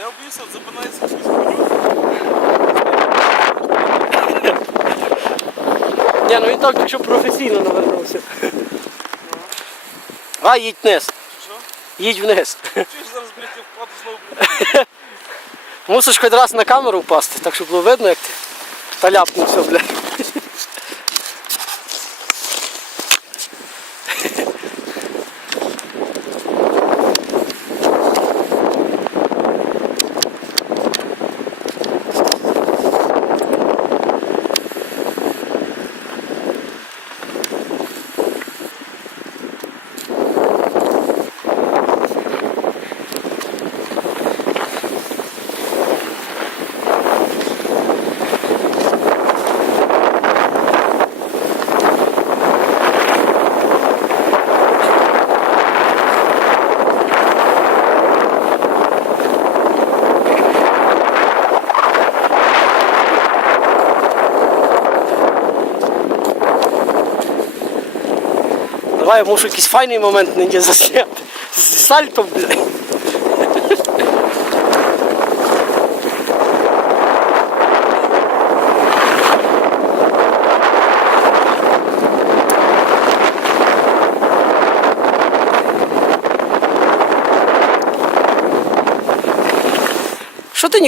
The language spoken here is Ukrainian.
Я боюся, запинається щось Ні, ну він так, якщо професійно навернувся. А, їдь вниз. Що? Їдь вниз. Чуєш, зараз, блядь, я впаду знову. Мусиш хоч раз на камеру впасти, так щоб було видно, як ти. Та ляпнувся, блядь. Давай я мушу якийсь файний момент нині засняти. З сальтом, блядь. Що ти ні?